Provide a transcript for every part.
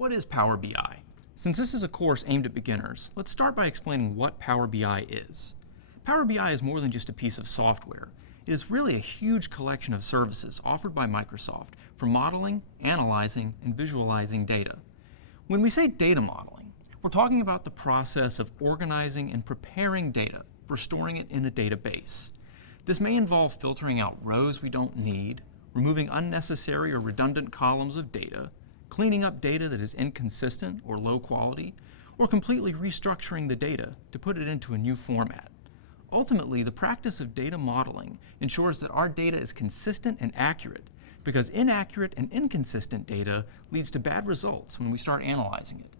What is Power BI? Since this is a course aimed at beginners, let's start by explaining what Power BI is. Power BI is more than just a piece of software. It is really a huge collection of services offered by Microsoft for modeling, analyzing, and visualizing data. When we say data modeling, we're talking about the process of organizing and preparing data for storing it in a database. This may involve filtering out rows we don't need, removing unnecessary or redundant columns of data, cleaning up data that is inconsistent or low quality, or completely restructuring the data to put it into a new format. Ultimately, the practice of data modeling ensures that our data is consistent and accurate, because inaccurate and inconsistent data leads to bad results when we start analyzing it.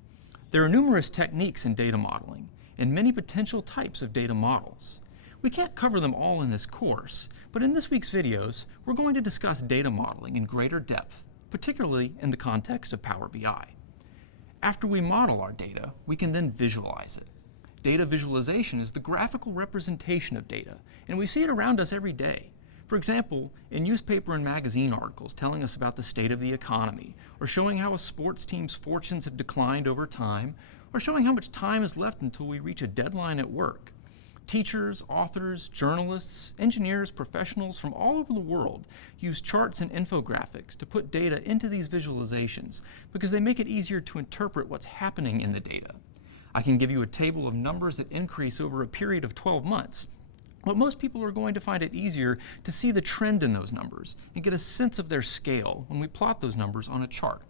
There are numerous techniques in data modeling and many potential types of data models. We can't cover them all in this course, but in this week's videos, we're going to discuss data modeling in greater depth, particularly in the context of Power BI. After we model our data, we can then visualize it. Data visualization is the graphical representation of data, and we see it around us every day. For example, in newspaper and magazine articles telling us about the state of the economy, or showing how a sports team's fortunes have declined over time, or showing how much time is left until we reach a deadline at work. Teachers, authors, journalists, engineers, professionals from all over the world use charts and infographics to put data into these visualizations because they make it easier to interpret what's happening in the data. I can give you a table of numbers that increase over a period of 12 months, but most people are going to find it easier to see the trend in those numbers and get a sense of their scale when we plot those numbers on a chart.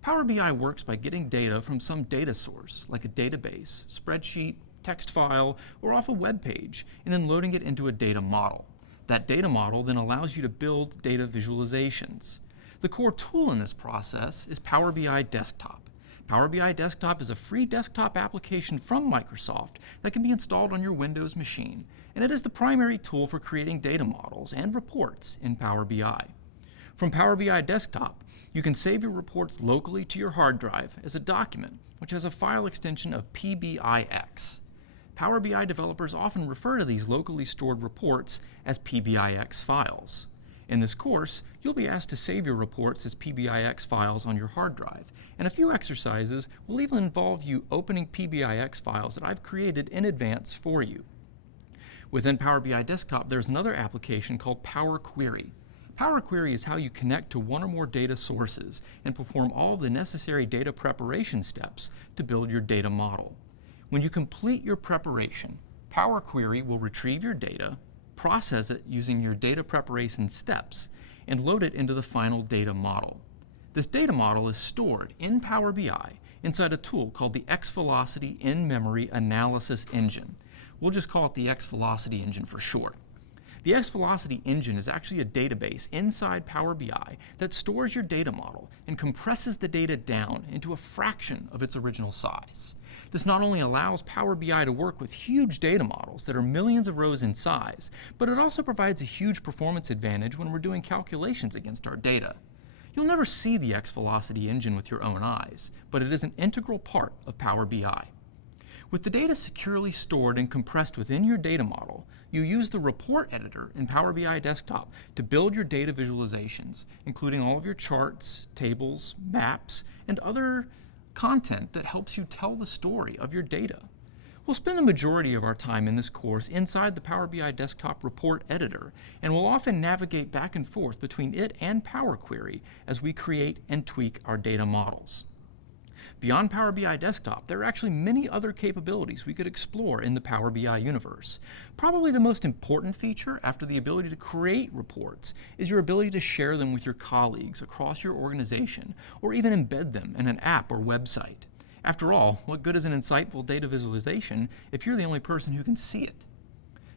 Power BI works by getting data from some data source, like a database, spreadsheet, text file, or off a web page, and then loading it into a data model. That data model then allows you to build data visualizations. The core tool in this process is Power BI Desktop. Power BI Desktop is a free desktop application from Microsoft that can be installed on your Windows machine, and it is the primary tool for creating data models and reports in Power BI. From Power BI Desktop, you can save your reports locally to your hard drive as a document, which has a file extension of PBIX. Power BI developers often refer to these locally stored reports as PBIX files. In this course, you'll be asked to save your reports as PBIX files on your hard drive, and a few exercises will even involve you opening PBIX files that I've created in advance for you. Within Power BI Desktop, there's another application called Power Query. Power Query is how you connect to one or more data sources and perform all the necessary data preparation steps to build your data model. When you complete your preparation, Power Query will retrieve your data, process it using your data preparation steps, and load it into the final data model. This data model is stored in Power BI inside a tool called the xVelocity In-Memory Analysis Engine. We'll just call it the xVelocity Engine for short. The xVelocity Engine is actually a database inside Power BI that stores your data model and compresses the data down into a fraction of its original size. This not only allows Power BI to work with huge data models that are millions of rows in size, but it also provides a huge performance advantage when we're doing calculations against our data. You'll never see the xVelocity Engine with your own eyes, but it is an integral part of Power BI. With the data securely stored and compressed within your data model, you use the report editor in Power BI Desktop to build your data visualizations, including all of your charts, tables, maps, and other content that helps you tell the story of your data. We'll spend the majority of our time in this course inside the Power BI Desktop report editor, and we'll often navigate back and forth between it and Power Query as we create and tweak our data models. Beyond Power BI Desktop, there are actually many other capabilities we could explore in the Power BI universe. Probably the most important feature after the ability to create reports is your ability to share them with your colleagues across your organization, or even embed them in an app or website. After all, what good is an insightful data visualization if you're the only person who can see it?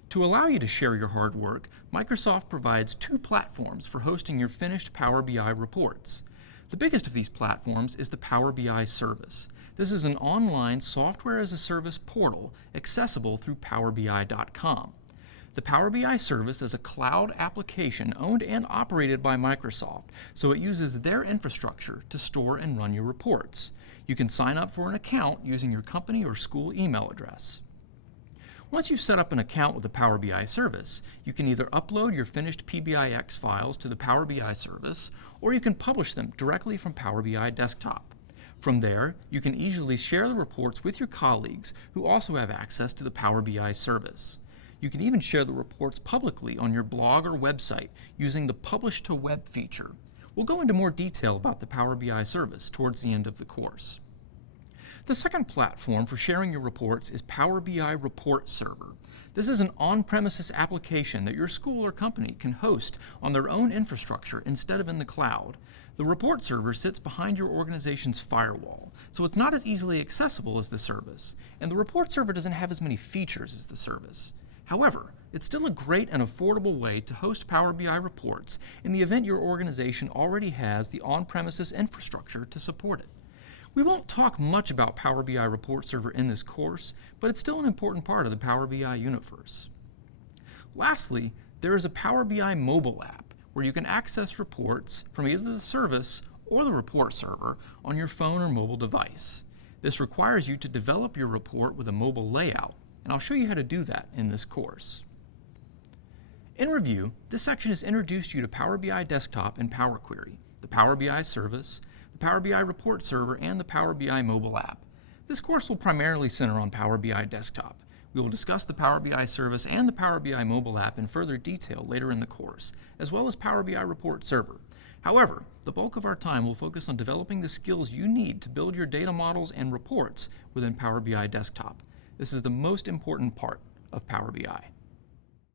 To allow you to share your hard work, Microsoft provides two platforms for hosting your finished Power BI reports. The biggest of these platforms is the Power BI Service. This is an online software-as-a-service portal accessible through PowerBI.com. The Power BI Service is a cloud application owned and operated by Microsoft, so it uses their infrastructure to store and run your reports. You can sign up for an account using your company or school email address. Once you've set up an account with the Power BI service, you can either upload your finished PBIX files to the Power BI service, or you can publish them directly from Power BI Desktop. From there, you can easily share the reports with your colleagues who also have access to the Power BI service. You can even share the reports publicly on your blog or website using the Publish to Web feature. We'll go into more detail about the Power BI service towards the end of the course. The second platform for sharing your reports is Power BI Report Server. This is an on-premises application that your school or company can host on their own infrastructure instead of in the cloud. The report server sits behind your organization's firewall, so it's not as easily accessible as the service, and the report server doesn't have as many features as the service. However, it's still a great and affordable way to host Power BI reports in the event your organization already has the on-premises infrastructure to support it. We won't talk much about Power BI Report Server in this course, but it's still an important part of the Power BI universe. Lastly, there is a Power BI mobile app where you can access reports from either the service or the report server on your phone or mobile device. This requires you to develop your report with a mobile layout, and I'll show you how to do that in this course. In review, this section has introduced you to Power BI Desktop and Power Query, the Power BI service, the Power BI Report Server, and the Power BI mobile app. This course will primarily center on Power BI Desktop. We will discuss the Power BI service and the Power BI mobile app in further detail later in the course, as well as Power BI Report Server. However, the bulk of our time will focus on developing the skills you need to build your data models and reports within Power BI Desktop. This is the most important part of Power BI.